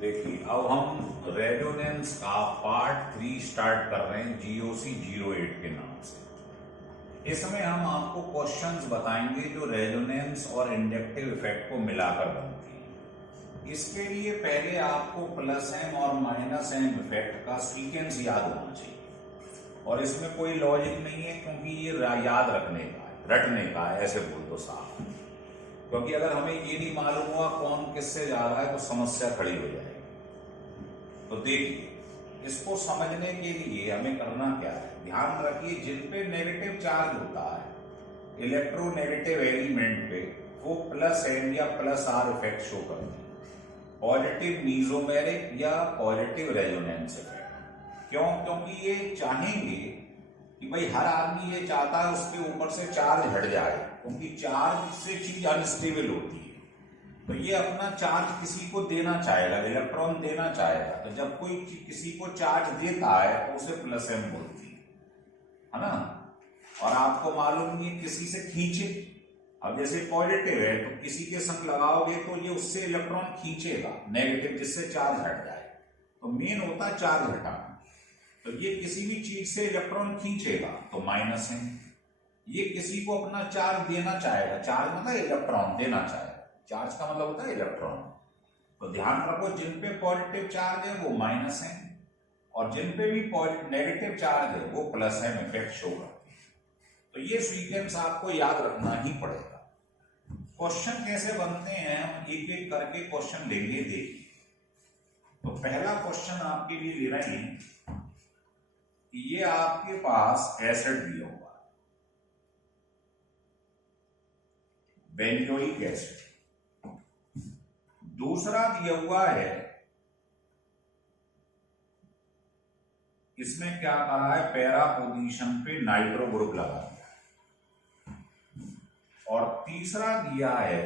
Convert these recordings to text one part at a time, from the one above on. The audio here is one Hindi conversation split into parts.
देखिए अब हम रेजोनेंस का पार्ट 3 स्टार्ट कर रहे हैं GOC 08 के नाम से। इसमें हम आपको क्वेश्चंस बताएंगे जो रेजोनेंस और इंडक्टिव इफेक्ट को मिलाकर बनती हैं। इसके लिए पहले आपको प्लस एम और माइनस एम इफेक्ट का सीक्वेंस याद होना चाहिए और इसमें कोई लॉजिक नहीं है क्योंकि ये याद रखने का है, रटने का है, ऐसे बोल दो साफ। क्योंकि अगर हमें ये नहीं मालूम हुआ कौन किससे जा रहा है तो समस्या खड़ी हो जाएगी। तो देखिए इसको समझने के लिए हमें करना क्या है, ध्यान रखिए जिन पे नेगेटिव चार्ज होता है इलेक्ट्रोनेगेटिव एलिमेंट पे वो प्लस एन या प्लस आर इफेक्ट शो करते हैं, पॉजिटिव मीजोमेरिक या पॉजिटिव रेजोनेंस इफेक्ट। क्यों? क्योंकि ये चाहेंगे कि भाई हर आदमी ये चाहता है उसके ऊपर से चार्ज हट जाए, क्योंकि चार्ज से चीज अनस्टेबल होती है। तो ये अपना चार्ज किसी को देना चाहेगा, इलेक्ट्रॉन देना चाहेगा। तो जब कोई किसी को चार्ज देता है तो उसे प्लस एम बोलती है ना। और आपको मालूम नहीं किसी से खींचे, अब जैसे पॉजिटिव है तो किसी के संग लगाओगे तो ये उससे इलेक्ट्रॉन खींचेगा नेगेटिव, जिससे चार्ज हट जाए। तो मेन होता है चार्ज हटाना। तो ये किसी भी चीज से इलेक्ट्रॉन खींचेगा तो माइनस है। ये किसी को अपना चार्ज देना चाहेगा, चार्ज मतलब इलेक्ट्रॉन देना चाहेगा, चार्ज का मतलब होता है इलेक्ट्रॉन। तो ध्यान रखो जिन पे पॉजिटिव चार्ज है वो माइनस है और जिन पे भी नेगेटिव चार्ज है वो प्लस है, इफेक्ट शो करते हैं। तो ये सीक्वेंस आपको याद रखना ही पड़ेगा। क्वेश्चन कैसे बनते हैं हम एक एक करके क्वेश्चन लेंगे, देखिए। तो पहला क्वेश्चन आपके लिए ले रहे हैं कि ये आपके पास एसिड दिया हुआ है, बेंजोइक एसिड। दूसरा दिया हुआ है, इसमें क्या करा है, पैरा पोजीशन पे नाइट्रो ग्रुप लगा दिया। और तीसरा दिया है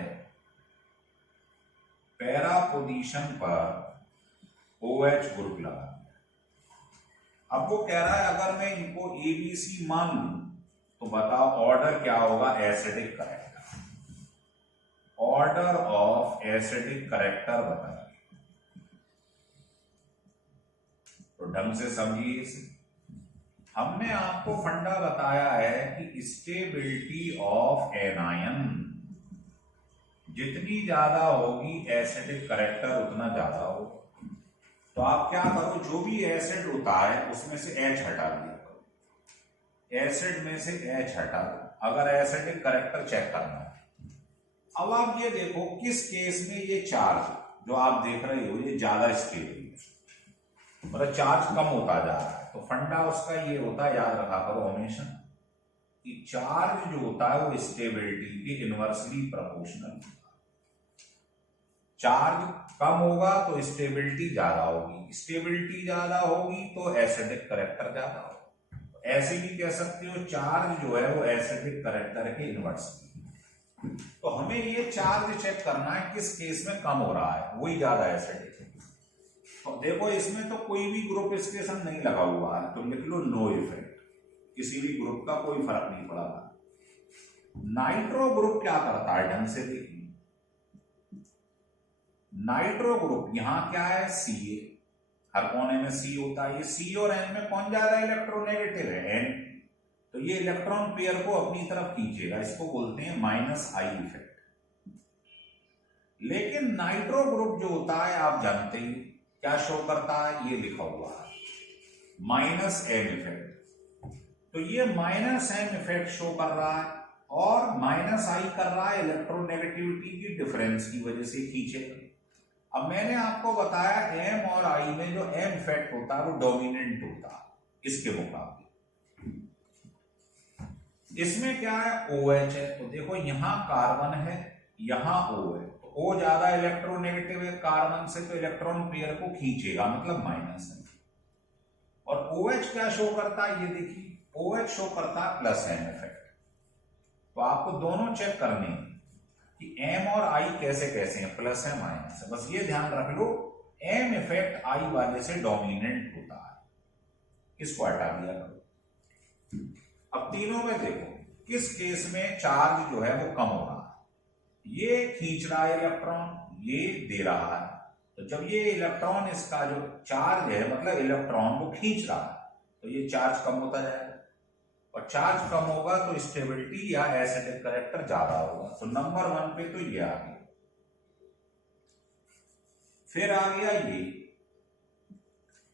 पैरा पोजीशन पर OH ग्रुप लगा दिया। अब वो कह रहा है अगर मैं इनको ABC मान लूं तो बताओ ऑर्डर क्या होगा, acidic character. Order of acidic character बताइए। तो ढंग से समझिए इसे। हमने आपको फंडा बताया है कि स्टेबिलिटी ऑफ एनायन जितनी ज्यादा होगी एसिडिक करेक्टर उतना ज्यादा होगा। तो आप क्या करो, जो भी एसिड होता है उसमें से H हटा दिया करो, एसिड में से H हटा दो अगर एसिडिक करेक्टर चेक करना है। अब आप ये देखो किस केस में ये चार्ज जो आप देख रहे हो ये ज्यादा स्टेबल है, मतलब चार्ज कम होता जा रहा है। तो फंडा उसका ये होता है, याद रखा करो हमेशा कि चार्ज जो होता है वो स्टेबिलिटी के इनवर्सली प्रोपोर्शनल होता है। चार्ज कम होगा तो स्टेबिलिटी ज्यादा होगी, स्टेबिलिटी ज्यादा होगी तो एसिडिक करेक्टर ज्यादा होगा। ऐसे भी कह सकते हो चार्ज जो है वो एसिडिक करेक्टर के इनवर्सली। तो हमें ये चार्ज चेक करना है किस केस में कम हो रहा है, वही ज्यादा एसिडिक है। तो देखो इसमें तो कोई भी ग्रुप इसके संग नहीं लगा हुआ है तो लिख लो नो इफेक्ट, किसी भी ग्रुप का कोई फर्क नहीं पड़ा। नाइट्रो ग्रुप क्या करता है, ढंग से देखिए। नाइट्रो ग्रुप यहां क्या है, Ca, हर कोने में C होता है। ये C और N में कौन ज्यादा इलेक्ट्रोनेगेटिव है, N। तो ये इलेक्ट्रॉन पेयर को अपनी तरफ खींचेगा, इसको बोलते हैं -I इफेक्ट। लेकिन नाइट्रो ग्रुप जो होता है आप जानते ही क्या शो करता है, ये लिखा हुआ है -M इफेक्ट। तो ये -M इफेक्ट शो कर रहा है और -I कर रहा है इलेक्ट्रोनेगेटिविटी की डिफरेंस की वजह से खींचेगा। अब मैंने आपको बताया M और I में जो M इफेक्ट होता है वो डोमिनेंट होता है इसके मुकाबले। इसमें क्या है, OH है। तो देखो यहां कार्बन है, यहां O है, तो O ज्यादा इलेक्ट्रोनेगेटिव है कार्बन से, तो इलेक्ट्रॉन पेयर को खींचेगा, मतलब माइनस है। और OH क्या शो करता है, ये देखिए OH शो करता है +M इफेक्ट। तो आपको दोनों चेक करने हैं कि M और I कैसे कैसे हैं, प्लस है माइनस है। बस ये ध्यान रख लो M इफेक्ट I वाले से डोमिनेंट होता है, इसको हटा दिया करो। अब तीनों में देखो किस केस में चार्ज जो है वो कम हो रहा है, ये खींच रहा है इलेक्ट्रॉन, ये दे रहा है। तो जब ये इलेक्ट्रॉन इसका जो चार्ज है मतलब इलेक्ट्रॉन को खींच रहा है तो ये चार्ज कम होता जाएगा, और चार्ज कम होगा तो स्टेबिलिटी या एसिडिक कैरेक्टर ज्यादा होगा। तो नंबर 1 पे तो ये आ गया। फिर आ गया ये,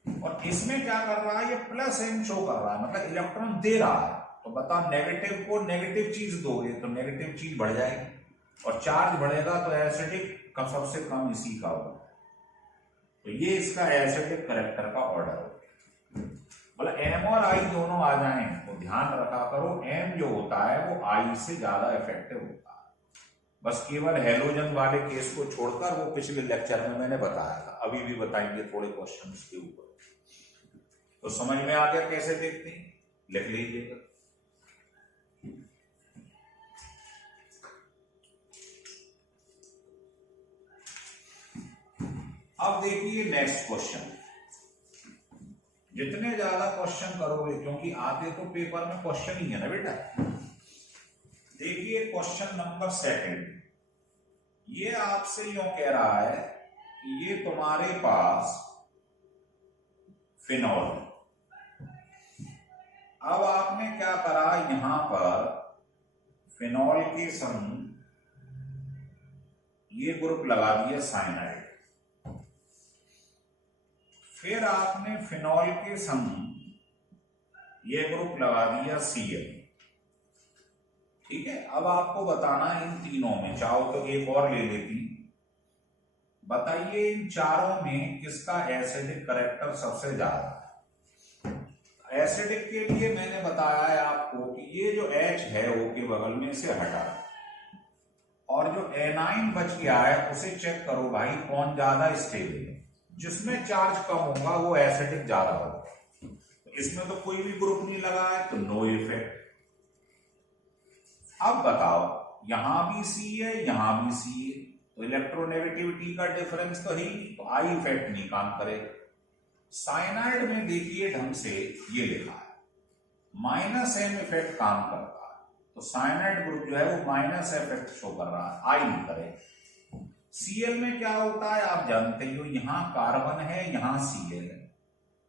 और इसमें क्या कर रहा है, ये प्लस एम शो कर रहा है, मतलब इलेक्ट्रॉन दे रहा है। तो बताओ नेगेटिव को नेगेटिव चीज दोगे तो नेगेटिव चीज बढ़ जाएगी, और चार्ज बढ़ेगा तो एसिडिक का सबसे कम इसी का होगा। तो ये इसका एसिडिक कैरेक्टर का ऑर्डर होगा। मतलब एम और आई दोनों आ जाएं तो ध्यान रखा करो, एम जो होता है वो आई से ज्यादा इफेक्टिव होता है। बस केवल हेलोजन वाले केस को छोड़कर, वो पिछले लेक्चर में मैंने बताया था, अभी भी बताएंगे थोड़े क्वेश्चन के ऊपर। तो समझ में आ गया कैसे देखते हैं, लिख लीजिएगा। अब देखिए नेक्स्ट क्वेश्चन। जितने ज्यादा क्वेश्चन करोगे, क्योंकि आते तो पेपर में क्वेश्चन ही है ना बेटा। देखिए क्वेश्चन नंबर 2, ये आपसे यूं कह रहा है कि ये तुम्हारे पास फिनॉल, अब आपने क्या करा, यहां पर फिनॉल के संग ये ग्रुप लगा दिया साइनाइड, फिर आपने फिनॉल के संग ये ग्रुप लगा दिया Cl। ठीक है, अब आपको बताना इन तीनों में, चाहो तो एक और ले लेती, बताइए इन चारों में किसका एसिडिक कैरेक्टर सबसे ज्यादा है। एसिडिक के लिए मैंने बताया है आपको कि ये जो H है O के बगल में से हटा, और जो एनाइन बच गया है उसे चेक करो भाई कौन ज्यादा स्टेबल है। जिसमें चार्ज कम होगा वो एसिडिक ज्यादा होगा। इसमें तो कोई भी ग्रुप नहीं लगा है तो नो इफेक्ट। अब बताओ, यहां भी C है यहां भी C है, तो इलेक्ट्रोनेगेटिविटी का डिफरेंस तो ही, तो आई इफेक्ट नहीं काम करेगा। साइनाइड में देखिए ढंग से ये लिखा है -m इफेक्ट काम करता है, तो साइनाइड ग्रुप जो है वो माइनस इफेक्ट शो कर रहा है, आई नहीं करेगा। Cl में क्या होता है आप जानते ही हो, यहां कार्बन है यहां Cl है,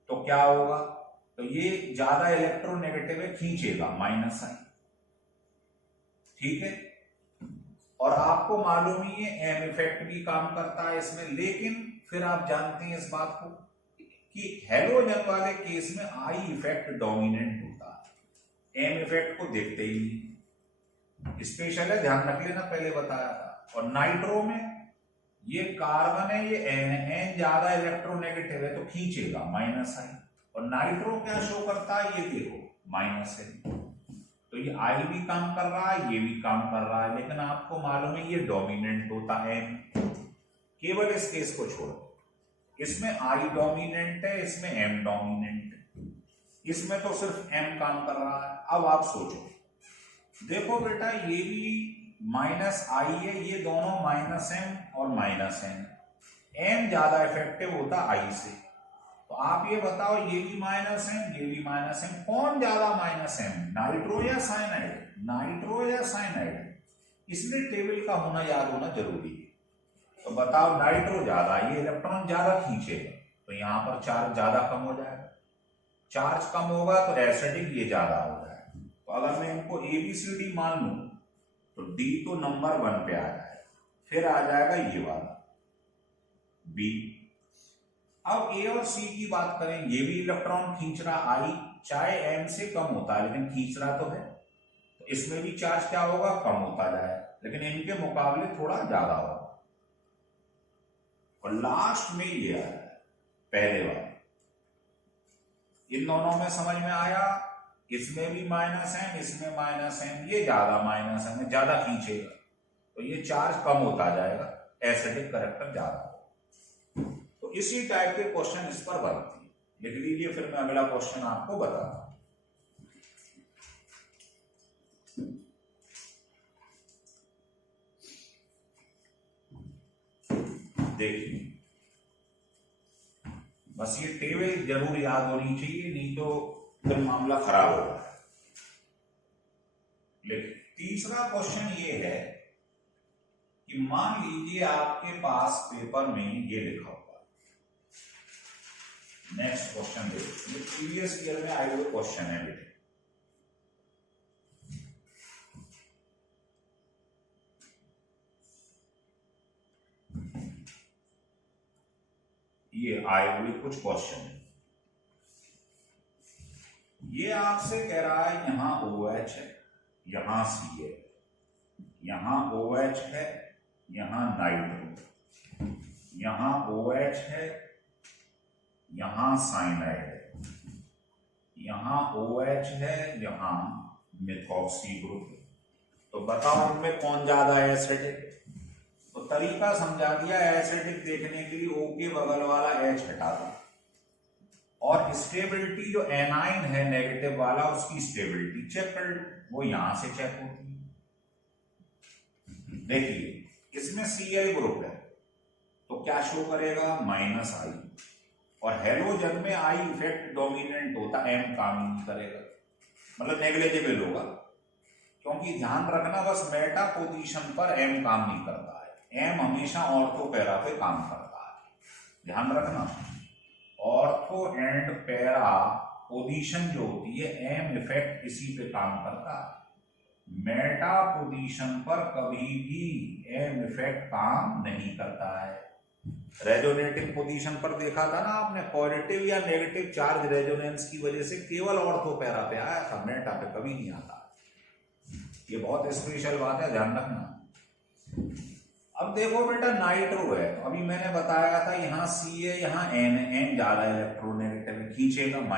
तो क्या होगा, तो ये ज्यादा इलेक्ट्रोनेगेटिव है, खींचेगा -i। ठीक है, और आपको मालूम ही है एम इफेक्ट भी काम करता है इसमें, लेकिन फिर आप जानते हैं इस बात को कि हेलोजन वाले केस में आई इफेक्ट डोमिनेंट होता है, एम इफेक्ट को देखते ही नहीं। स्पेशल है, ध्यान रख लेना, पहले बताया था। और नाइट्रो में ये कार्बन है ये N ज्यादा इलेक्ट्रोनेगेटिव है तो खींचेगा -i, और नाइट्रो क्या शो करता है ये देखो -n। तो ये I भी काम कर रहा है ये भी काम कर रहा है, लेकिन आपको मालूम है ये डोमिनेंट होता है, केवल इस केस को छोड़ो। इसमें I डोमिनेंट है इसमें M डोमिनेंट है, इसमें तो सिर्फ M काम कर रहा है। अब आप सोचो, देखो बेटा ये भी -i है, ये दोनों -m और -n, m ज्यादा इफेक्टिव होता I से। तो आप ये बताओ ये भी -m ये भी -m, कौन ज्यादा -m, नाइट्रो या साइनाइड? नाइट्रो या साइनाइड, इसलिए टेबल का होना याद होना जरूरी है। तो बताओ नाइट्रो ज्यादा, ये इलेक्ट्रॉन ज्यादा खींचेगा तो यहां पर चार्ज ज्यादा कम हो जाएगा, चार्ज कम होगा तो एसिडिक ये ज्यादा हो जाएगा। तो अगर मैं इनको ABCD मान लूं तो D तो नंबर 1 पे आ जाएगा, फिर आ जाएगा ये वाला B। अब A और C की बात करें, ये भी इलेक्ट्रॉन खींच रहा I, चाहे M से कम होता है लेकिन खींच रहा तो है, तो इसमें भी चार्ज क्या होगा, कम होता जाएगा, लेकिन इनके मुकाबले थोड़ा ज्यादा होगा। और लास्ट में ये आ जाए पहले वाला, इन दोनों में समझ में आया, इसमें भी -m इसमें -m, ये ज्यादा -m ज्यादा खींचेगा तो ये चार्ज कम होता जाएगा, एसिडिक कैरेक्टर ज्यादा होगा। तो इसी टाइप के क्वेश्चन इस पर बनते हैं, लिख लीजिए, फिर मैं अगला क्वेश्चन आपको बताता हूं। देखिए बस ये टेबल जरूर याद होनी चाहिए, नहीं तो फिर मामला खराब होगा। लेकिन तीसरा क्वेश्चन ये है कि मान लीजिए आपके पास पेपर में ये लिखा हुआ, नेक्स्ट क्वेश्चन देखिए, ये प्रीवियस ईयर में आए हुए क्वेश्चन है बेटे, ये आए हुए कुछ क्वेश्चन है। ये आपसे कह रहा है यहां OH है, यहां C है, यहां OH है, यहां नाइट्रो, यहां OH है, यहां साइनाइड है, यहां OH है, यहां मिथॉक्सी ग्रुप है। तो बताओ इनमें कौन ज्यादा एसिडिक? तो तरीका समझा दिया एसिडिक देखने के लिए, O के बगल वाला H हटा दो, और स्टेबिलिटी जो एनाइन है नेगेटिव वाला, उसकी स्टेबिलिटी चेक कर लो, वो यहां से चेक होती है। देखिए इसमें Cl ग्रुप है तो क्या शो करेगा, -I, और हेलोजन में I इफेक्ट डोमिनेंट होता, M काम नहीं करेगा, मतलब नेग्लिजिबल होगा, क्योंकि ध्यान रखना बस मेटा पोजीशन पर M काम नहीं करता है, M हमेशा ऑर्थो पैरा पे काम करता है, ध्यान रखना। ऑर्थो एंड पैरा पोजीशन जो होती है, M इफेक्ट इसी पे काम करता है, मेटा पोजीशन पर कभी भी M इफेक्ट काम नहीं करता है। रेजोनेटिंग पोजीशन पर देखा था ना आपने, पॉजिटिव या नेगेटिव चार्ज रेजोनेंस की वजह से केवल ऑर्थो पैरा पे आया था, मेटा पे कभी नहीं आता। ये बहुत स्पेशल बात है, ध्यान रखना। अब देखो बेटा नाइट्रो है, तो अभी मैंने बताया था यहाँ C है, यहाँ N है, N ज्यादा इलेक्ट्रोनेगेटिव है, खींचेगा -I,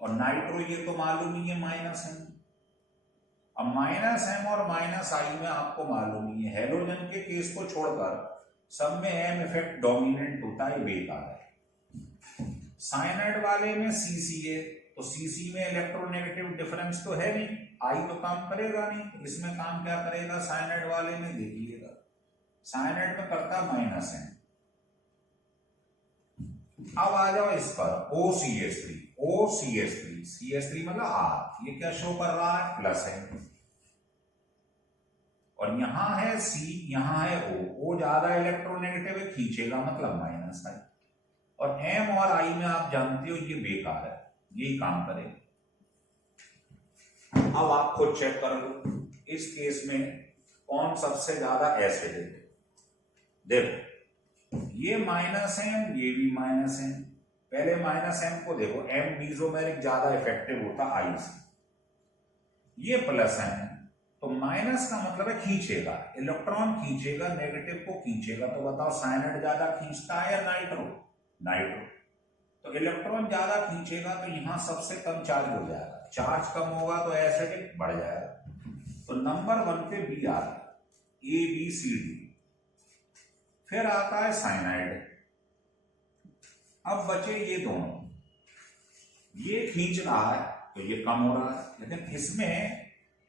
और नाइट्रो ये तो मालूम ही है -M। अब -M और -I में आपको मालूम ही है, हेलोजन के केस को छोड़कर सब में M इफेक्ट डोमिनेंट होता है, बेकार है। साइनाइड वाले में CC है, तो CC में इलेक्ट्रोनेगेटिव डिफरेंस तो है नहीं, I तो काम करेगा नहीं, तो इसमें काम क्या करेगा साइनाइड वाले में, देखिएगा साइनाइड में करता -M। अब आ जाओ इस पर OCH3 CH3 मतलब R, ये क्या शो कर रहा है, प्लस है, और यहां है C, यहां है O ज्यादा इलेक्ट्रोनेगेटिव है, खींचेगा मतलब -I, और M और I में आप जानते हो ये बेकार है, यही काम करेगा। अब आप खुद चेक कर लो इस केस में कौन सबसे ज्यादा एसिडिक है। देखो ये -M, ये भी -M, पहले -M को देखो, M मीजोमेरिक ज्यादा इफेक्टिव होता I से, ये +M है, तो माइनस का मतलब है खींचेगा, इलेक्ट्रॉन खींचेगा, नेगेटिव को खींचेगा। तो बताओ साइनाइड ज्यादा खींचता है या नाइट्रो? नाइट्रो। तो इलेक्ट्रॉन ज्यादा खींचेगा तो यहां सबसे कम चार्ज हो जाएगा, चार्ज कम होगा तो एसिडिक बढ़ जाएगा। तो नंबर 1 पे B आ गया, ABCD। फिर आता है साइनाइड। अब बचे ये दोनों, ये खींच रहा है तो ये कम हो रहा है, लेकिन इसमें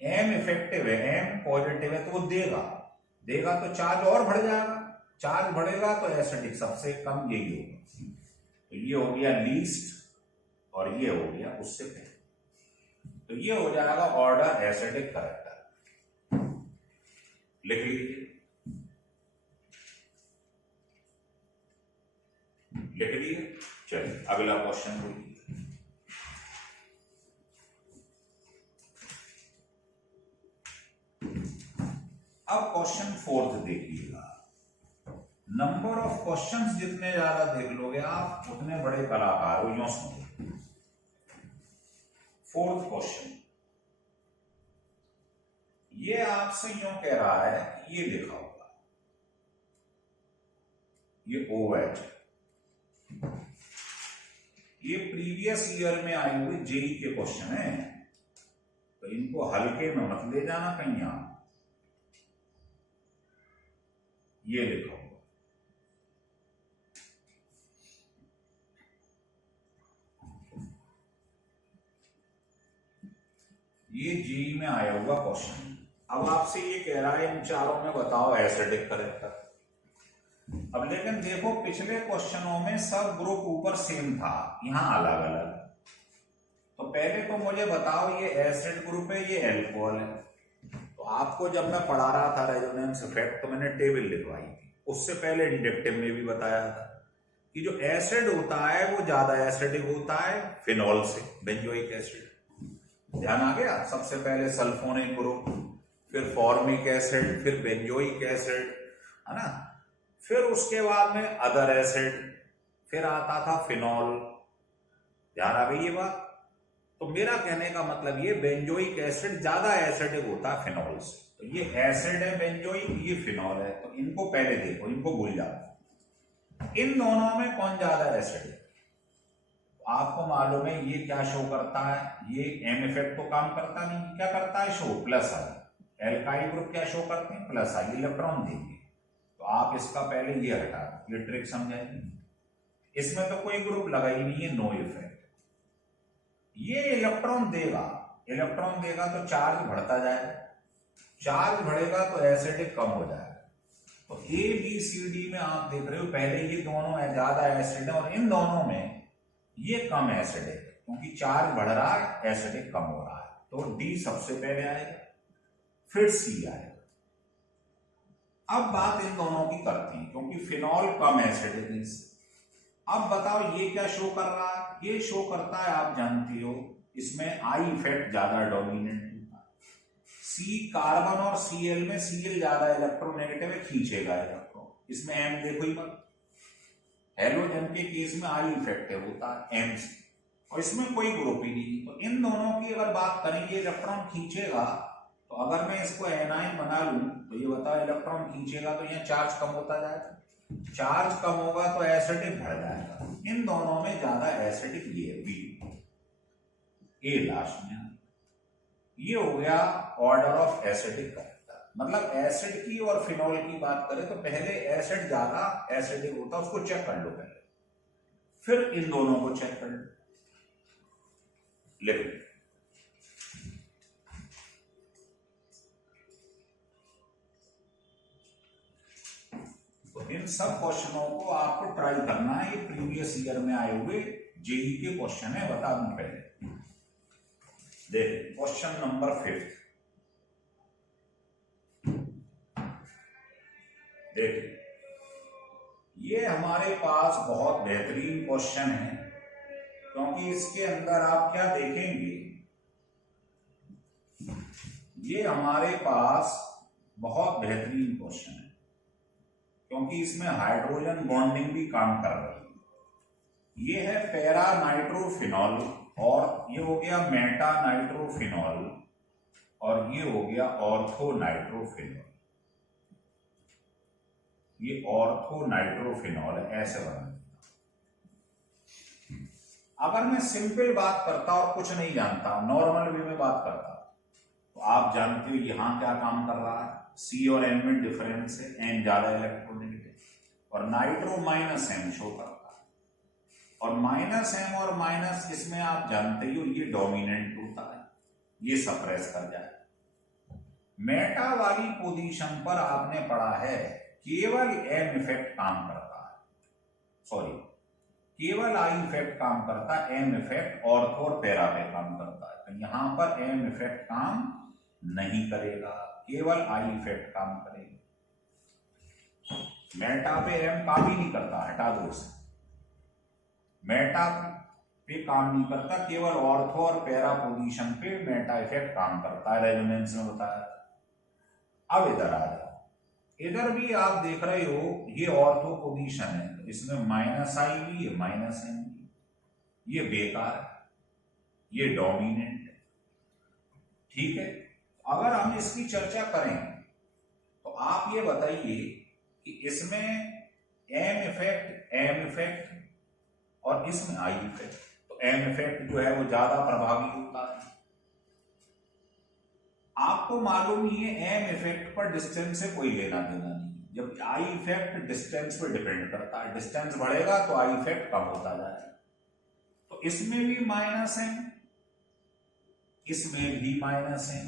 M इफेक्टिव है, M पॉजिटिव है, तो वो देगा तो चार्ज और बढ़ जाएगा, चार्ज बढ़ेगा तो एसिडिक सबसे कम यही होगा। तो ये हो गया लीस्ट और ये हो गया उससे पहले, तो ये हो जाएगा ऑर्डर एसिडिक करेक्टर। लिख लीजिए, लिख लिए। चलिए अगला क्वेश्चन बोलिए। अब क्वेश्चन 4 देखिएगा। नंबर ऑफ क्वेश्चंस जितने ज्यादा देख लोगे आप उतने बड़े कलाकार हो, यूं समझो। 4th क्वेश्चन, ये आपसे यूं कह रहा है, ये लिखा होगा, ये OH, ये प्रीवियस ईयर में आए हुए जेई के क्वेश्चन है, तो इनको हल्के में मत ले जाना कहीं। आप ये लिखा होगा, ये जेई में आया हुआ क्वेश्चन। अब आपसे ये कह रहा है इन चारों में बताओ एसिडिक करेक्टर। अब लेकिन देखो पिछले क्वेश्चनों में सब ग्रुप ऊपर सेम था, यहां अलग अलग। तो पहले तो मुझे बताओ ये एसिड ग्रुप है, ये एल्कोहल है, तो आपको जब मैं पढ़ा रहा था रेजोनेंस इफेक्ट तो मैंने टेबल लिखवाई थी, उससे पहले इंडक्टिव में भी बताया था कि जो एसिड होता है वो ज्यादा एसिडिक होता है फिनॉल से, बेंजोइक एसिड। ध्यान आ गया? सबसे पहले सल्फोनिक ग्रुप, फिर फॉर्मिक एसिड, फिर बेंजोइक एसिड, है ना। फिर उसके बाद में अदर एसिड, फिर आता था फिनॉल। ध्यान आ गई ये बात? तो मेरा कहने का मतलब ये बेंजोइक एसिड ज्यादा एसिडिक होता है फिनॉल से। तो ये एसिड है बेंजोइक, ये फिनॉल है, तो इनको पहले देखो, इनको भूल जाओ। इन दोनों में कौन ज्यादा एसिड है? आपको मालूम है ये क्या शो करता है, ये एम इफेक्ट तो काम करता नहीं, क्या करता है शो? प्लस आई। एल्काइल ग्रुप क्या शो करते हैं? प्लस आई, इलेक्ट्रॉन देंगे। तो आप इसका पहले ये हटा दो, ये ट्रिक समझाएंगे। इसमें तो कोई ग्रुप लगा ही नहीं है, नो इफेक्ट। ये इलेक्ट्रॉन देगा, इलेक्ट्रॉन देगा तो चार्ज बढ़ता जाएगा, चार्ज बढ़ेगा तो एसिडिक कम हो जाएगा। तो ए बी सी डी में आप देख रहे हो पहले ये दोनों है ज्यादा एसिड है और इन दोनों में ये कम एसिड है, क्योंकि चार्ज बढ़ रहा है, एसिडिक कम हो रहा है। तो डी सबसे पहले आएगा, फिर सी आएगा। अब बात इन दोनों की करते हैं, क्योंकि फिनॉल कम एसिडिक है। अब बताओ ये क्या शो कर रहा है? ये शो करता है, आप जानती हो इसमें आई इफेक्ट ज्यादा डोमिनेंट होता है। सी कार्बन और सीएल में सीएल ज्यादा इलेक्ट्रोनेगेटिव है, खींचेगा इलेक्ट्रॉन। इसमें एम देखो ही मत, हेलोजन के केस में आई इफेक्ट होता है एम से, और इसमें कोई ग्रुप ही नहीं। तो इन दोनों की अगर बात करेंगे, इलेक्ट्रॉन खींचेगा, तो अगर मैं इसको एनाइन बना लूं तो ये बताओ इलेक्ट्रॉन खींचेगा तो यहाँ चार्ज कम होता जाएगा, चार्ज कम होगा तो एसिडिक बढ़ जाएगा। इन दोनों में ज्यादा एसिडिक ये बी, ए लास्ट में। ये हो गया ऑर्डर ऑफ एसिडिक करेक्टर। मतलब एसिड की और फिनॉल की बात करें तो पहले एसिड ज्यादा एसिडिक होता है, उसको चेक कर लो पहले, फिर इन दोनों को चेक कर लो। लिख इन सब क्वेश्चनों को आपको ट्राई करना है, ये प्रीवियस ईयर में आए हुए जेई के क्वेश्चन है, बता दूं पहले। देख क्वेश्चन नंबर 5, देख ये हमारे पास बहुत बेहतरीन क्वेश्चन है, क्योंकि इसके अंदर आप क्या देखेंगे, ये हमारे पास बहुत बेहतरीन क्वेश्चन है, क्योंकि इसमें हाइड्रोजन बॉन्डिंग भी काम कर रही है। ये है पैरा नाइट्रोफिनॉल, और ये हो गया मेटा नाइट्रोफिनॉल, और ये हो गया ऑर्थो नाइट्रोफिनॉल। ये ऑर्थो नाइट्रोफिनॉल ऐसे बना। अगर मैं सिंपल बात करता और कुछ नहीं जानता, नॉर्मल वे में बात करता, तो आप जानते हो यहां क्या काम कर रहा है, सी और एन में डिफरेंस है, एन ज्यादा इलेक्ट्रोनेगेटिव, और नाइट्रो माइनस एम शो करता है, और माइनस एम और माइनस इसमें आप जानते ही हो ये डोमिनेंट होता है, ये सप्रेस कर जाए। मेटा वाली पोजीशन पर आपने पढ़ा है केवल एम इफेक्ट काम करता है, सॉरी केवल आई इफेक्ट काम करता है, एम इफेक्ट ऑर्थो और पैरा पे काम करता है। तो यहां पर एम इफेक्ट काम नहीं करेगा, केवल आई इफेक्ट काम करेगा। मेटा पे एम काम ही नहीं करता, हटा दो इसे, मेटा पे काम नहीं करता, केवल ऑर्थो और पैरा पोजीशन पे मेटा इफेक्ट काम करता है, रेजोनेंस में बताया। अब इधर आ जाओ, इधर भी आप देख रहे हो ये ऑर्थो पोजीशन है, तो इसमें माइनस आई भी है, माइनस एम भी, ये बेकार है, ये डोमिनेंट है, ठीक है। अगर हम इसकी चर्चा करें तो आप ये बताइए कि इसमें एम इफेक्ट और इसमें आई इफेक्ट, तो एम इफेक्ट जो है वो ज्यादा प्रभावी होता है। आपको मालूम ही है एम इफेक्ट पर डिस्टेंस से कोई लेना देना नहीं, जब आई इफेक्ट डिस्टेंस पर डिपेंड करता है, डिस्टेंस बढ़ेगा तो आई इफेक्ट कम होता जाएगा। तो इसमें भी माइनस है, इसमें भी माइनस है,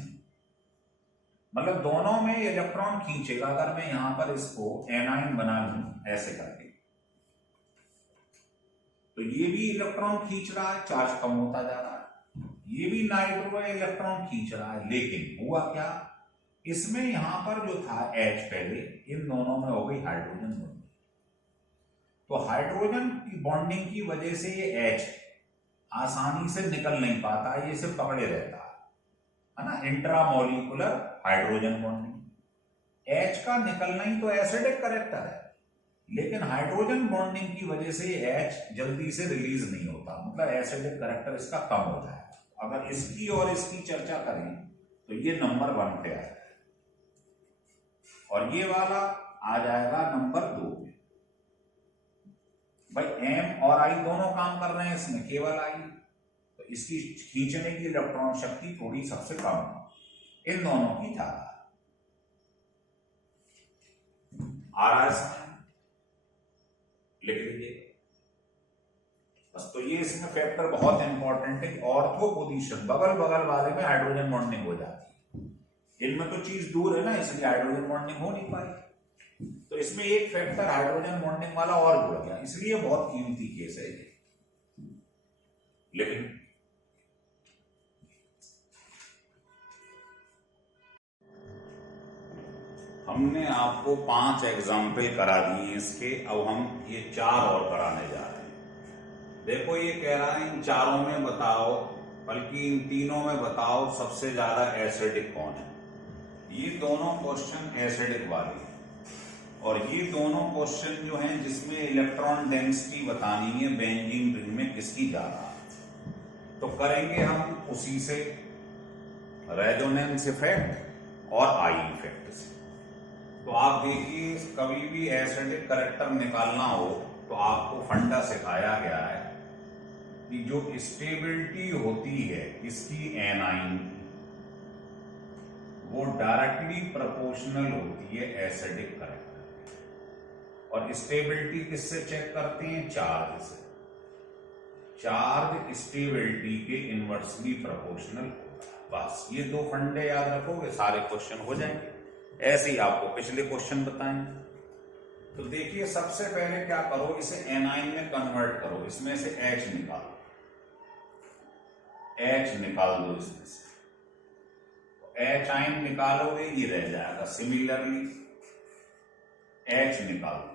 मतलब दोनों में इलेक्ट्रॉन खींचेगा। अगर मैं यहां पर इसको एनाइन बना लूं ऐसे करके, तो ये भी इलेक्ट्रॉन खींच रहा है, चार्ज कम होता जा रहा है, ये भी नाइट्रो है, इलेक्ट्रॉन खींच रहा है, लेकिन हुआ क्या, इसमें यहां पर जो था H पहले, इन दोनों में हो गई हाइड्रोजन बॉन्डिंग। तो हाइड्रोजन की बॉन्डिंग की वजह से ये H आसानी से निकल नहीं पाता, ये इसे पकड़े रहता है ना, इंट्रामोलिकुलर हाइड्रोजन बॉन्डिंग। H का निकलना ही तो एसिडिक कैरेक्टर है, लेकिन हाइड्रोजन बॉन्डिंग की वजह से ये H जल्दी से रिलीज नहीं होता, मतलब एसिडिक कैरेक्टर इसका कम हो जाएगा। अगर इसकी और इसकी चर्चा करें तो ये नंबर 1 पे आएगा और ये वाला आ जाएगा नंबर 2 पे। भाई M और I दोनों काम कर रहे हैं इसमें, केवल I, तो इसकी खींचने की इलेक्ट्रॉन शक्ति थोड़ी सबसे कम है, इन दोनों की ज्यादा आ रहा है, लिख लीजिए बस। तो ये इसमें फैक्टर बहुत इंपॉर्टेंट है, ऑर्थो पोजीशन बगल बगल वाले में हाइड्रोजन बॉन्डिंग हो जाती है, इनमें तो चीज दूर है ना, इसलिए हाइड्रोजन बॉन्डिंग हो नहीं पाई। तो इसमें एक फैक्टर हाइड्रोजन बॉन्डिंग वाला और जुड़ गया, इसलिए बहुत कीमती केस है ये। लेकिन हमने आपको 5 एग्जाम्पल करा दिए इसके, अब हम ये 4 और कराने जा रहे हैं। देखो ये कह रहा है इन चारों में बताओ, बल्कि इन तीनों में बताओ सबसे ज्यादा एसिडिक कौन है। ये दोनों क्वेश्चन एसिडिक वाले हैं, और ये दोनों क्वेश्चन जो हैं जिसमें इलेक्ट्रॉन डेंसिटी बतानी है बेंजीन रिंग में किसकी ज्यादा, तो करेंगे हम उसी से, रेजोनेंस इफेक्ट और आई इफेक्ट से। तो आप देखिए कभी भी एसिडिक कैरेक्टर निकालना हो तो आपको फंडा सिखाया गया है कि जो स्टेबिलिटी होती है इसकी एनाइन की, वो डायरेक्टली प्रोपोर्शनल होती है एसिडिक कैरेक्टर। और स्टेबिलिटी किससे चेक करते हैं? चार्ज से। चार्ज स्टेबिलिटी के इनवर्सली प्रोपोर्शनल होता है। बस ये 2 फंडे याद रखोगे, सारे क्वेश्चन हो जाएंगे। ऐसे ही आपको पिछले क्वेश्चन बताएंगे। तो देखिए सबसे पहले क्या करो, इसे एनाइन में कन्वर्ट करो, इसमें से H निकालो, H निकाल दो इसमें से, तो H आइन निकालोगे ये रह जाएगा। सिमिलरली H निकाल दो।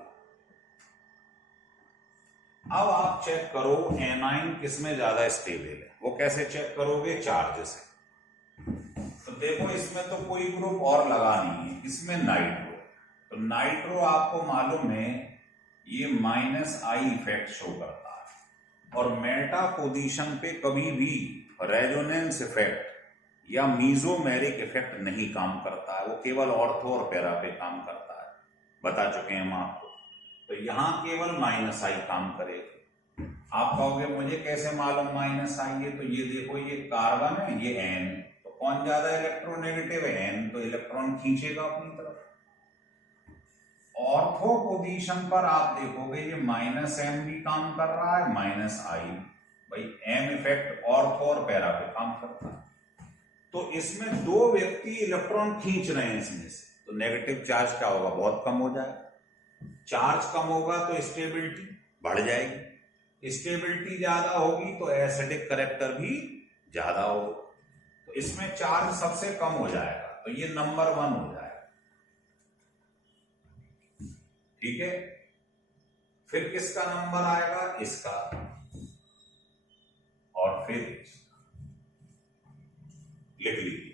अब आप चेक करो एनाइन किसमें ज्यादा स्टेबल है, वो कैसे चेक करोगे? चार्ज से। तो देखो इसमें तो कोई ग्रुप और लगा नहीं है, इसमें नाइट्रो, तो नाइट्रो आपको मालूम है ये -I इफेक्ट शो करता है, और मेटा पोजीशन पे कभी भी रेजोनेंस इफेक्ट या मीजोमेरिक इफेक्ट नहीं काम करता है, वो केवल ऑर्थो और पैरा पे काम करता है, बता चुके हैं हम आपको। तो यहां केवल -I काम करेगा। आप कहोगे मुझे कैसे मालूम -I है? तो ये देखो ये कार्बन है, ये N, तो कौन ज्यादा इलेक्ट्रोनेगेटिव है? N, तो इलेक्ट्रॉन खींचेगा अपनी तरफ। ऑर्थो पोजीशन पर आप देखोगे ये -M भी काम कर रहा है, -I, भाई M इफेक्ट ऑर्थो और पैरा पे काम करता है। तो इसमें 2 व्यक्ति इलेक्ट्रॉन खींच रहे हैं इसमें से, तो नेगेटिव चार्ज क्या होगा? बहुत कम हो जाएगा। चार्ज कम होगा तो स्टेबिलिटी बढ़ जाएगी, स्टेबिलिटी ज्यादा होगी तो एसिडिक कैरेक्टर भी ज्यादा होगा। तो इसमें चार्ज सबसे कम हो जाएगा, तो ये नंबर 1 हो जाएगा। ठीक है, फिर किसका नंबर आएगा? इसका, और फिर लिख लीजिए।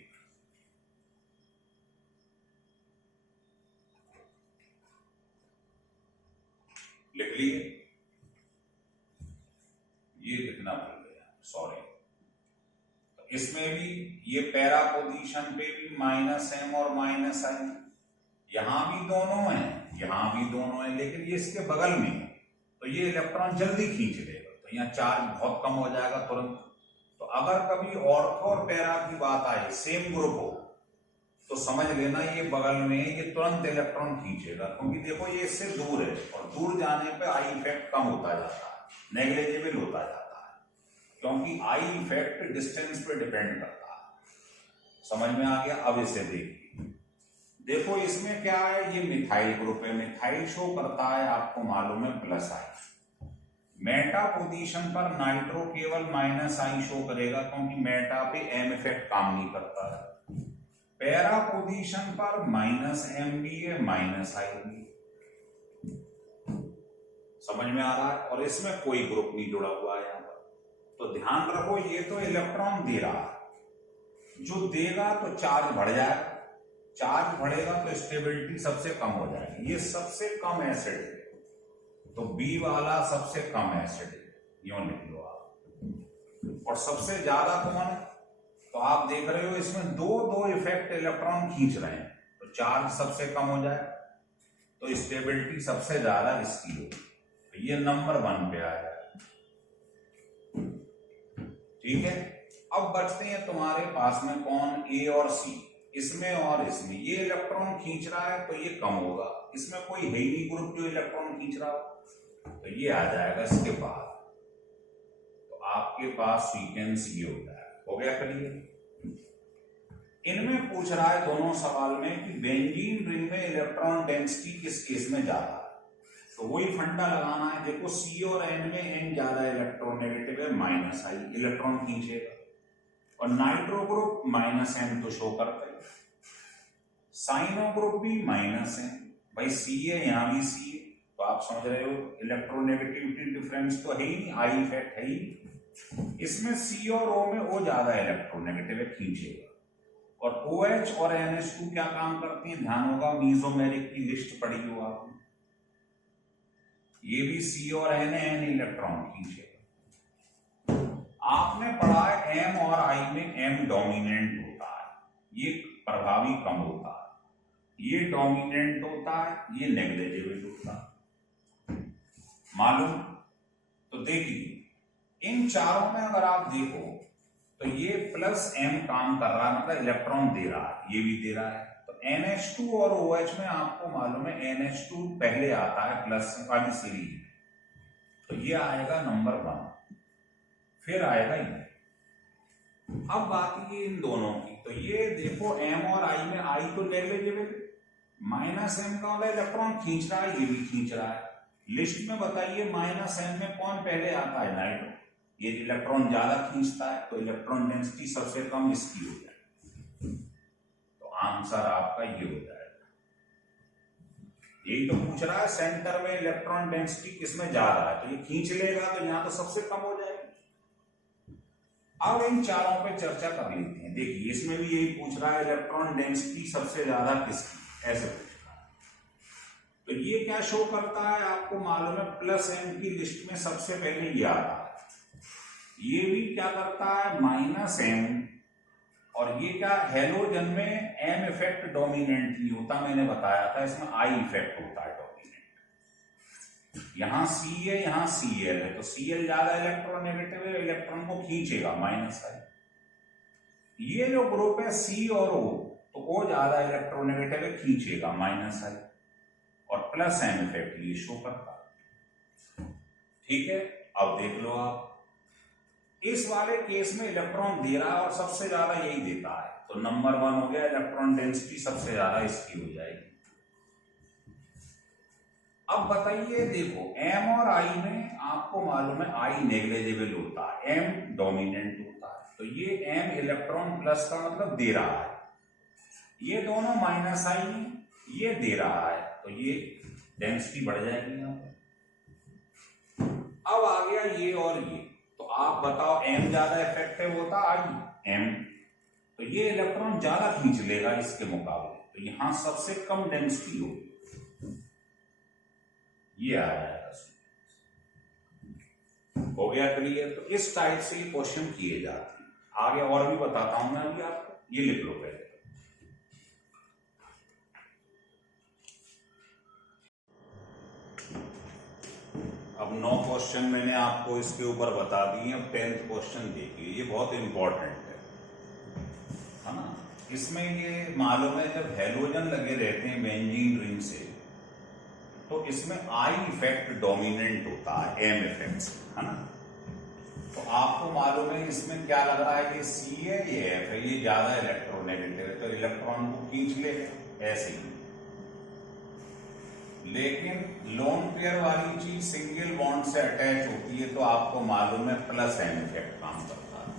लिख लिए? ये लिखना भूल गया, सॉरी। तो इसमें भी ये पैरा पोजीशन पे भी -M और -I, यहां भी दोनों हैं, यहां भी दोनों हैं, लेकिन ये इसके बगल में है, तो ये इलेक्ट्रॉन जल्दी खींच लेगा, तो यहाँ चार्ज बहुत कम हो जाएगा तुरंत। तो अगर कभी ऑर्थो और पैरा की बात आए, सेम ग्रुप हो, तो समझ लेना ये बगल में ये तुरंत इलेक्ट्रॉन खींचेगा, क्योंकि देखो ये इससे दूर है, और दूर जाने पे आई इफेक्ट कम होता जाता है, नेग्लिजिबल होता जाता है, क्योंकि आई इफेक्ट डिस्टेंस पे डिपेंड करता है। समझ में आ गया? अब इसे देखिए, देखो इसमें क्या है, ये मिथाइल ग्रुप है, मिथाइल शो करता है आपको मालूम है +I। मेटा पोजीशन पर नाइट्रो केवल -I शो करेगा, क्योंकि मेटा पे M इफेक्ट काम नहीं करता है। पैरा पोजीशन पर -m भी है -i भी है। समझ में आ रहा है? और इसमें कोई ग्रुप नहीं जुड़ा हुआ है यहाँ पर। तो ध्यान रखो, ये तो इलेक्ट्रॉन दे रहा है, जो देगा तो चार्ज बढ़ जाएगा, चार्ज बढ़ेगा तो स्टेबिलिटी सबसे कम हो जाएगी। ये सबसे कम एसिड है, तो बी वाला सबसे कम एसिड है, यूं लिख लो आप। और सबसे ज्यादा कौन है? तो आप देख रहे हो इसमें दो इफेक्ट इलेक्ट्रॉन खींच रहे हैं, तो चार्ज सबसे कम हो जाए, तो स्टेबिलिटी सबसे ज्यादा इसकी होगी। तो ये नंबर 1 पे आया। ठीक है, अब बचते हैं तुम्हारे पास में कौन? ए और सी। इसमें और इसमें ये इलेक्ट्रॉन खींच रहा है तो ये कम होगा, इसमें कोई है ही नहीं ग्रुप जो इलेक्ट्रॉन खींच रहा हो, तो ये आ जाएगा इसके बाद। तो आपके पास सीक्वेंस ये होता है। हो गया क्लियर? इनमें पूछ रहा है दोनों सवाल में कि बेंजीन रिंग में इलेक्ट्रॉन डेंसिटी किस केस में ज्यादा है, तो वही फंडा लगाना है। देखो सी और एन में एन ज्यादा इलेक्ट्रोनेगेटिव है, -i इलेक्ट्रॉन खींचेगा, और नाइट्रो ग्रुप -m तो शो करता है, साइनो ग्रुप भी -m, भाई सी है यहां भी सी है, तो आप समझ रहे हो इलेक्ट्रोनेगेटिविटी डिफरेंस तो है ही, आई इफेक्ट है ही। इसमें सी और ओ में ओ ज्यादा इलेक्ट्रोनेगेटिव है, खींचेगा। और OH और NH2 क्या काम करती है? ध्यान होगा मीजोमेरिक की लिस्ट पढ़ी हो आपने, ये भी सी और N है, N इलेक्ट्रॉन खींचेगा। आपने पढ़ा है M और I में M डोमिनेंट होता है, ये प्रभावी कम होता है, ये डोमिनेंट होता है, ये नेग्लिजिबल होता है, मालूम? तो देखिए इन चारों में अगर आप देखो तो ये +m काम कर रहा है, मतलब इलेक्ट्रॉन दे रहा है, ये भी दे रहा है। तो NH2 और OH में आपको मालूम है NH2 पहले आता है प्लस वाली सीरीज, तो ये आएगा नंबर 1, फिर आएगा ये। अब बात ये इन दोनों की, तो ये देखो M और I में I तो नेग्लिजिबल, -m का वाला इलेक्ट्रॉन खींच रहा है, ये भी खींच रहा है। लिस्ट में बताइए -m में कौन पहले आता है? नाइट्रो। ये इलेक्ट्रॉन ज्यादा खींचता है, तो इलेक्ट्रॉन डेंसिटी सबसे कम इसकी हो जाएगी, तो आंसर आपका ये हो जाएगा। यही तो पूछ रहा है सेंटर में इलेक्ट्रॉन डेंसिटी किसमें ज्यादा है, तो ये खींच लेगा, तो यहां तो सबसे कम हो जाएगी। अब इन चारों पे चर्चा कर लेते हैं। देखिए इसमें भी यही पूछ रहा है इलेक्ट्रॉन डेंसिटी सबसे ज्यादा किसकी, ऐसे पूछ रहा है। तो ये क्या शो करता है? आपको मालूम है +m की लिस्ट में सबसे पहले ये आता है, ये भी क्या करता है? -m, और ये क्या हेलोजन में m इफेक्ट डोमिनेंट नहीं होता, मैंने बताया था, इसमें I इफेक्ट होता है डोमिनेंट। यहां C है, यहां Cl है, तो Cl ज्यादा इलेक्ट्रोनेगेटिव है, इलेक्ट्रॉन को खींचेगा, -i। ये जो ग्रुप है C और O, तो O ज्यादा इलेक्ट्रोनेगेटिव है, खींचेगा, -i, और +m इफेक्ट ये शो करता है। ठीक है, अब देख लो आप, इस वाले केस में इलेक्ट्रॉन दे रहा है और सबसे ज्यादा यही देता है, तो नंबर 1 हो गया, इलेक्ट्रॉन डेंसिटी सबसे ज्यादा इसकी हो जाएगी। अब बताइए, देखो M और I में आपको मालूम है I नेग्लिजिबल होता है, M डोमिनेंट होता है, तो ये M इलेक्ट्रॉन प्लस का मतलब दे रहा है, ये दोनों -i, ये दे रहा है, तो ये डेंसिटी बढ़ जाएगी यहाँ पर। अब आ गया ये और ये, तो आप बताओ M ज्यादा इफेक्टिव होता I, M, तो ये इलेक्ट्रॉन ज्यादा खींच लेगा इसके मुकाबले, तो यहां सबसे कम डेंसिटी होगी, ये आ जाएगा। हो गया क्लियर? तो इस टाइप से ये क्वेश्चन किए जाते हैं। आगे और भी बताता हूं मैं अभी आपको, ये लिख लो पहले। अब 9 क्वेश्चन मैंने आपको इसके ऊपर बता दिए, अब 10th क्वेश्चन देखिए, ये बहुत इंपॉर्टेंट है ना। इसमें ये मालूम है जब हैलोजन लगे रहते हैं बेंजीन रिंग से, तो इसमें I इफेक्ट डोमिनेंट होता है M इफेक्ट से, है ना। तो आपको मालूम है इसमें क्या लग रहा है, ये C है, ये F है, ये ज्यादा इलेक्ट्रोनेगेटिव है, तो इलेक्ट्रॉन को खींच लेगा ऐसे ही। लेकिन लोन पेयर वाली चीज सिंगल बॉन्ड से अटैच होती है, तो आपको मालूम है +m इफेक्ट काम करता है।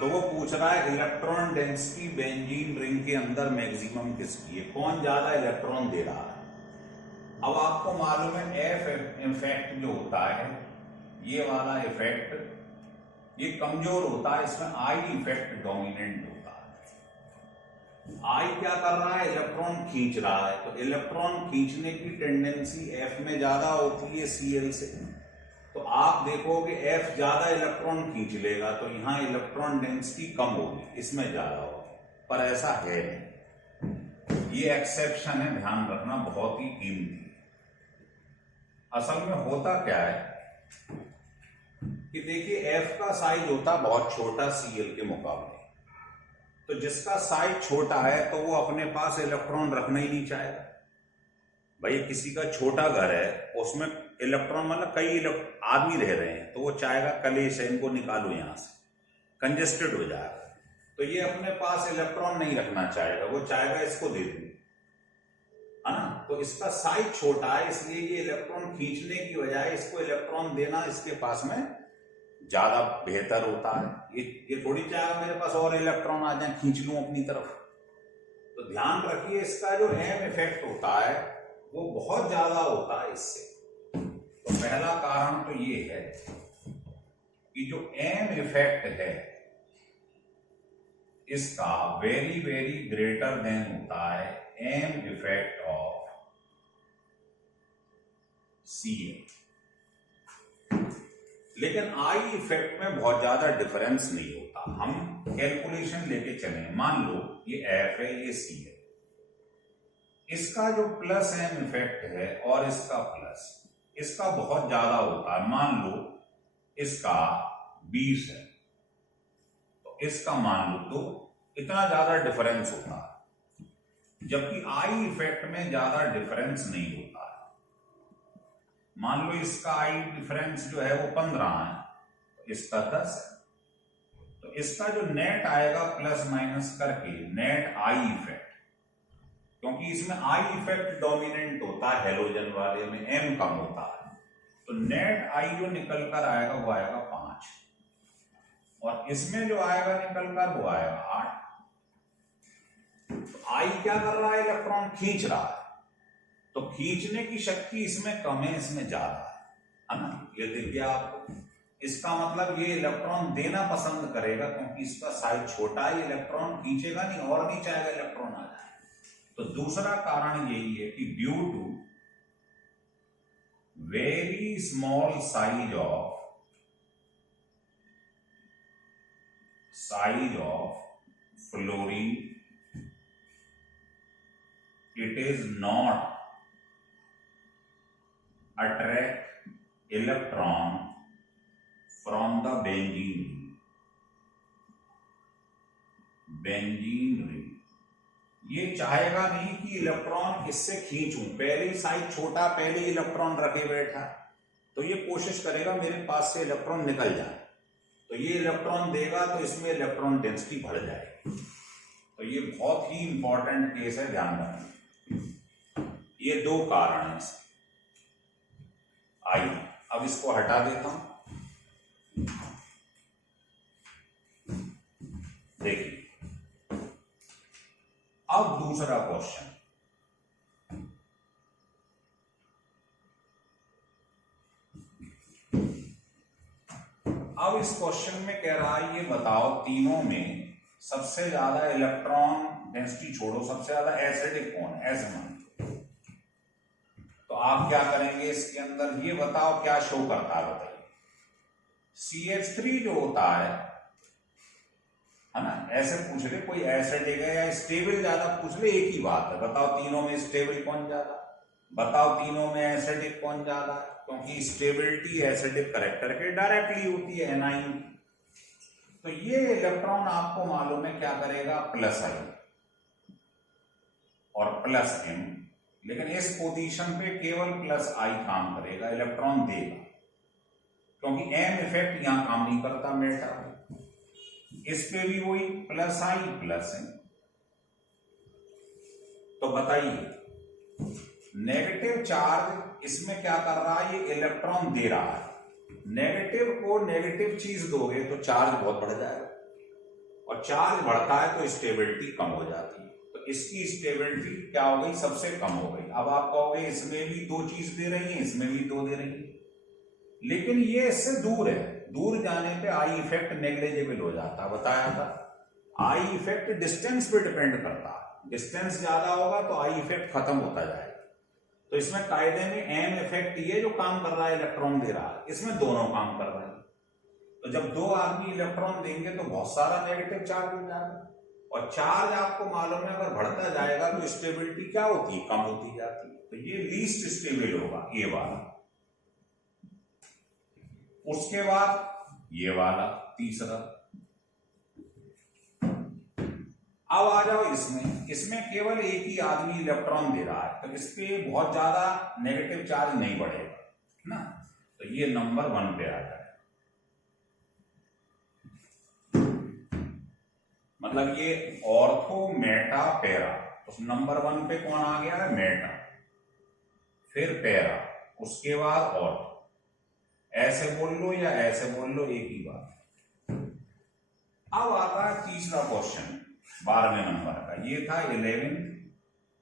तो वो पूछ रहा है इलेक्ट्रॉन डेंसिटी बेंजीन रिंग के अंदर मैक्सिमम किसकी है, कौन ज्यादा इलेक्ट्रॉन दे रहा है। अब आपको मालूम है एफ इफेक्ट जो होता है, ये वाला इफेक्ट ये कमजोर होता है, इसमें आई इफेक्ट डोमिनेंट होता है। आई क्या कर रहा है, इलेक्ट्रॉन खींच रहा है, तो इलेक्ट्रॉन खींचने की टेंडेंसी एफ में ज्यादा होती है सीएल से। तो आप देखोगे एफ ज्यादा इलेक्ट्रॉन खींच लेगा तो यहां इलेक्ट्रॉन डेंसिटी कम होगी, इसमें ज्यादा होगी, पर ऐसा है नहीं। ये एक्सेप्शन है, ध्यान रखना, बहुत ही कीमती। असल में होता क्या है कि देखिए एफ का साइज होता बहुत छोटा सीएल के मुकाबले, तो जिसका साइज छोटा है तो वो अपने पास इलेक्ट्रॉन रखना ही नहीं चाहेगा। भाई किसी का छोटा घर है, उसमें इलेक्ट्रॉन मतलब कई आदमी रह रहे हैं, तो वो चाहेगा कलेश है, इनको निकालो यहां से, कंजेस्टेड हो जाएगा, तो ये अपने पास इलेक्ट्रॉन नहीं रखना चाहेगा, वो चाहेगा इसको दे दूं, है ना। तो इसका साइज छोटा है, इसलिए ये इलेक्ट्रॉन खींचने की बजाय इसको इलेक्ट्रॉन देना इसके पास में ज्यादा बेहतर होता है। ये थोड़ी चाहेगा मेरे पास और इलेक्ट्रॉन आ जाए, खींच लूं अपनी तरफ। तो ध्यान रखिए इसका जो एम इफेक्ट होता है वो बहुत ज्यादा होता है इससे। तो पहला कारण तो ये है कि जो एम इफेक्ट है इसका वेरी वेरी ग्रेटर देन होता है एम इफेक्ट ऑफ सीएल। लेकिन आई इफेक्ट में बहुत ज्यादा डिफरेंस नहीं होता। हम कैलकुलेशन लेके चले, मान लो ये एफ है, ये सी है, इसका जो प्लस एम इफेक्ट है और इसका प्लस, इसका बहुत ज्यादा होता है। मान लो इसका 20 है तो इसका मान लो तो इतना ज्यादा डिफरेंस होता है, जबकि आई इफेक्ट में ज्यादा डिफरेंस नहीं होता है। मान लो इसका आई डिफरेंस जो है वो 15 है, तो इसका 10 है, तो इसका जो नेट आएगा प्लस माइनस करके नेट आई इफेक्ट, क्योंकि इसमें आई इफेक्ट डोमिनेंट होता है, हेलोजन वाले में एम कम होता है, तो नेट आई जो निकल कर आएगा वो आएगा 5, और इसमें जो आएगा निकल कर वो आएगा 8। तो आई क्या कर रहा है, इलेक्ट्रॉन खींच रहा है, तो खींचने की शक्ति इसमें कम है, इसमें ज्यादा है ना। ये देखिए आपको, इसका मतलब ये इलेक्ट्रॉन देना पसंद करेगा, क्योंकि इसका साइज छोटा है, इलेक्ट्रॉन खींचेगा नहीं और नहीं चाहेगा इलेक्ट्रॉन आ जाए। तो दूसरा कारण यही है कि due to very small size of fluorine, it is not attract electron from the benzene ring। ये चाहेगा नहीं कि इलेक्ट्रॉन इससे खींचूं, पहले ही साइज छोटा, पहले ही इलेक्ट्रॉन रखे बैठा, तो ये कोशिश करेगा मेरे पास से इलेक्ट्रॉन निकल जाए, तो ये इलेक्ट्रॉन देगा तो इसमें इलेक्ट्रॉन डेंसिटी बढ़ जाएगी। तो ये बहुत ही इंपॉर्टेंट केस है, ध्यान रखना। ये दो कारण हैं इसके। आइए अब इसको हटा देता हूं। देखिए अब दूसरा क्वेश्चन, अब इस क्वेश्चन में कह रहा है ये बताओ तीनों में सबसे ज्यादा इलेक्ट्रॉन डेंसिटी छोड़ो, सबसे ज्यादा एसिडिक कौन है, ऐसे मान। तो आप क्या करेंगे इसके अंदर, ये बताओ क्या शो करता है, बताइए। CH3 जो होता है ना, ऐसे पूछ ले कोई एसिडिक है या स्टेबल, ज्यादा पूछ ले, एक ही बात है, बताओ तीनों में स्टेबल कौन ज्यादा, बताओ तीनों में एसिडिक कौन ज्यादा, क्योंकि स्टेबिलिटी एसिडिक करेक्टर के डायरेक्टली होती है, एनाइन। तो ये इलेक्ट्रॉन आपको मालूम है क्या करेगा, प्लस आई और प्लस एम, लेकिन इस पोजीशन पे केवल प्लस आई काम करेगा, इलेक्ट्रॉन देगा, क्योंकि एम इफेक्ट यहां काम नहीं करता मेटा। इस पे भी वही प्लस आई प्लस एम। तो बताइए नेगेटिव चार्ज इसमें क्या कर रहा है, ये इलेक्ट्रॉन दे रहा है, नेगेटिव को नेगेटिव चीज दोगे तो चार्ज बहुत बढ़ जाएगा, और चार्ज बढ़ता है तो स्टेबिलिटी कम हो जाती है। तो इसकी स्टेबिलिटी क्या हो गई, सबसे कम हो गई। अब आप कहोगे इसमें भी दो चीज दे रही है, इसमें भी दो दे रही है, लेकिन ये इससे दूर है। दूर जाने पे आई इफेक्ट नेग्लिजिबल हो जाता है, बताया था। आई इफेक्ट डिस्टेंस पे डिपेंड करता है, डिस्टेंस ज्यादा होगा तो आई इफेक्ट खत्म होता जाएगा। तो इसमें कायदे में एम इफेक्ट ये जो काम कर रहा है, इलेक्ट्रॉन दे रहा है, इसमें दोनों काम कर रहे हैं। तो जब दो आदमी इलेक्ट्रॉन देंगे तो बहुत सारा नेगेटिव चार्ज हो जाएगा, और चार्ज आपको मालूम है अगर बढ़ता जाएगा तो स्टेबिलिटी क्या होती है, कम होती जाती है। तो ये लीस्ट स्टेबल होगा, ये वाला। उसके बाद ये वाला तीसरा। अब आ जाओ इसमें, इसमें केवल एक ही आदमी इलेक्ट्रॉन दे रहा है, तो इस पे बहुत ज्यादा नेगेटिव चार्ज नहीं बढ़ेगा ना, तो ये नंबर 1 पे आ जाए। मतलब ये ऑर्थो मेटा पैरा, उस नंबर 1 पे कौन आ गया है, मेटा, फिर पैरा, उसके बाद ऑर्थो। ऐसे बोल लो या ऐसे बोल लो, एक ही बात। अब आता है तीसरा क्वेश्चन 12वें नंबर का। ये था 11,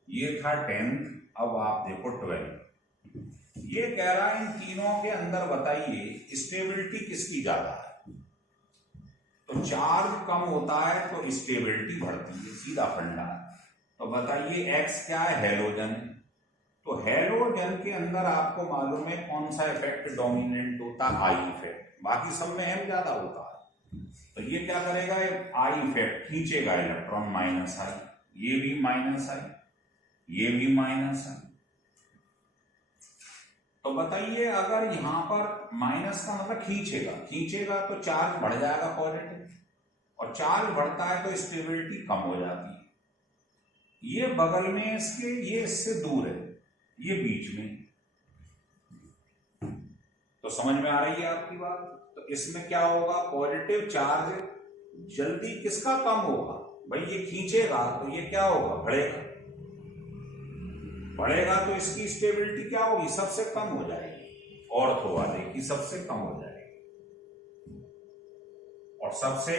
ये था 10, अब आप देखो 12। ये कह रहा है इन तीनों के अंदर बताइए स्टेबिलिटी किसकी ज्यादा है। तो चार्ज कम होता है तो स्टेबिलिटी बढ़ती है, सीधा फंडा। तो बताइए एक्स क्या है, हेलोजन। तो हेलोजन के अंदर आपको मालूम है कौन सा इफेक्ट डोमिनेंट होता है, आई इफेक्ट। बाकी सब में एम ज्यादा होता है। तो ये क्या करेगा, आई इफेक्ट खींचेगा इलेक्ट्रॉन, माइनस आई, ये भी माइनस आई, ये भी माइनस आई। तो बताइए अगर यहां पर माइनस का मतलब खींचेगा, खींचेगा तो चार्ज बढ़ जाएगा पॉजिटिव, और चार्ज बढ़ता है तो स्टेबिलिटी कम हो जाती है। ये बगल में इसके, ये इससे दूर है, ये बीच में। तो समझ में आ रही है आपकी बात। तो इसमें क्या होगा, पॉजिटिव चार्ज जल्दी किसका कम होगा, भाई ये खींचेगा तो ये क्या होगा, बढ़ेगा। बढ़ेगा तो इसकी स्टेबिलिटी क्या होगी, सबसे कम हो जाएगी, ऑर्थो वाले की सबसे कम हो जाएगी, और सबसे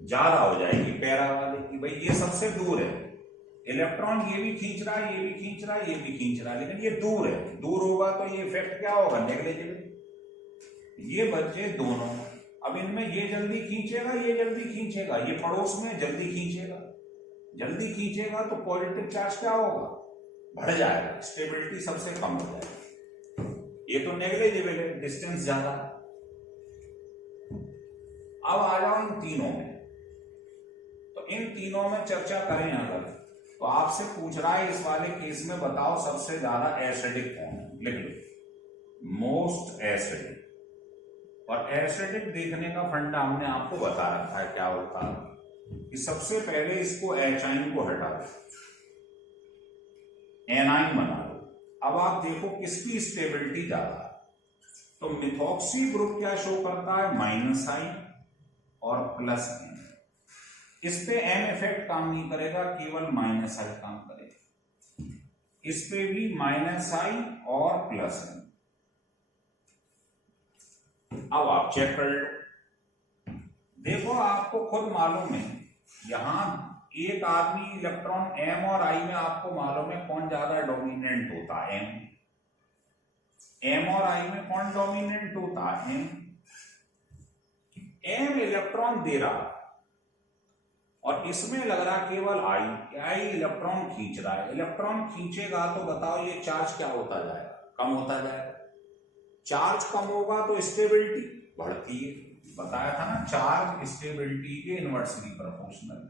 ज्यादा हो जाएगी पैरा वाले की। भाई ये सबसे दूर है, इलेक्ट्रॉन ये भी खींच रहा है, ये भी खींच रहा है, ये भी खींच रहा है, लेकिन ये दूर है। दूर होगा तो ये इफेक्ट क्या होगा, नेग्लिजिबल। ये बच्चे दोनों, अब इनमें ये जल्दी खींचेगा, ये जल्दी खींचेगा, ये पड़ोस में जल्दी खींचेगा। जल्दी खींचेगा तो पॉजिटिव चार्ज क्या होगा, बढ़ जाएगा, स्टेबिलिटी सबसे कम हो जाएगी। ये तो नेग्लिजिबल है, डिस्टेंस ज्यादा। अब आ जाओ इन तीनों में। तो इन तीनों में चर्चा करें अगर, तो आपसे पूछ रहा है इस वाले केस में बताओ सबसे ज्यादा एसिडिक कौन है, लिख लो मोस्ट एसिडिक। और एसिडिक देखने का फंडा हमने आपको बता रखा है क्या होता है, कि सबसे पहले इसको एचाइन को हटा दो, एनाइन बना दो। अब आप देखो किसकी स्टेबिलिटी ज्यादा है। तो मिथॉक्सी ग्रुप क्या शो करता है, माइनस आई और प्लस एन। इस पे एम इफेक्ट काम नहीं करेगा, केवल माइनस आई काम करेगा। इस पे भी माइनस आई और प्लस एन। अब आप चेक कर लो, देखो आपको खुद मालूम है, यहां एक आदमी इलेक्ट्रॉन एम और आई में आपको मालूम है कौन ज्यादा डोमिनेंट होता है, एम और आई में कौन डोमिनेंट होता है, एम इलेक्ट्रॉन दे रहा और इसमें लग रहा केवल आई इलेक्ट्रॉन खींच रहा है। इलेक्ट्रॉन खींचेगा तो बताओ ये चार्ज क्या होता जाएगा, कम होता जाएगा। चार्ज कम होगा तो स्टेबिलिटी बढ़ती है, बताया था ना, चार्ज स्टेबिलिटी के इनवर्सली प्रोपोर्शनल।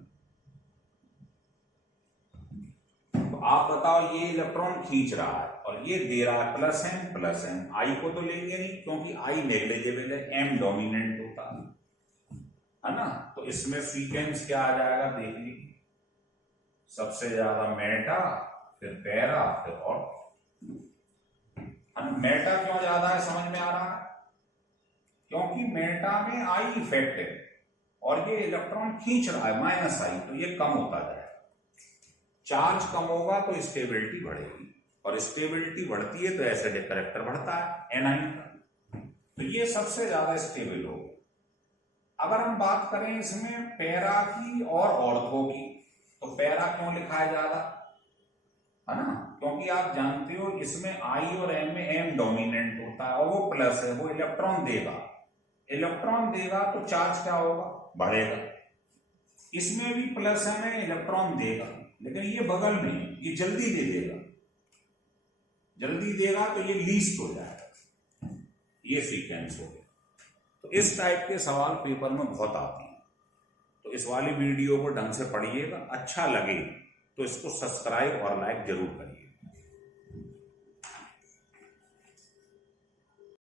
तो आप बताओ ये इलेक्ट्रॉन खींच रहा है और ये दे रहा है प्लस एम, आई को तो लेंगे नहीं क्योंकि आई नेग्लिजिबल है, एम डोमिनेंट होता है ना। तो इसमें सीक्वेंस क्या आ जाएगा देख लीजिए, सबसे ज्यादा मेटा, फिर पैरा, फिर और। मेटा क्यों ज्यादा है समझ में आ रहा है, क्योंकि मेटा में आई इफेक्ट है और ये इलेक्ट्रॉन खींच रहा है माइनस आई, तो ये कम होता जाएगा। चार्ज कम होगा तो स्टेबिलिटी बढ़ेगी, और स्टेबिलिटी बढ़ती है तो एसिडिक कैरेक्टर बढ़ता है एनाइन का। तो ये सबसे ज्यादा स्टेबल होगा। अगर हम बात करें इसमें पैरा की और ऑर्थो की, तो पैरा क्यों लिखा है ज्यादा, है ना, क्योंकि आप जानते हो इसमें आई और एम में एम डोमिनेंट होता है और वो प्लस है, वो इलेक्ट्रॉन देगा, इलेक्ट्रॉन देगा तो चार्ज क्या होगा, बढ़ेगा। इसमें भी प्लस एम है, इलेक्ट्रॉन देगा, लेकिन ये बगल में है, ये जल्दी दे देगा, जल्दी देगा तो ये लीस्ट हो जाएगा, ये सीक्वेंस हो गया। तो इस टाइप के सवाल पेपर में बहुत आते हैं, तो इस वाली वीडियो को ढंग से पढ़िएगा, अच्छा लगे तो इसको सब्सक्राइब और लाइक जरूर करिए।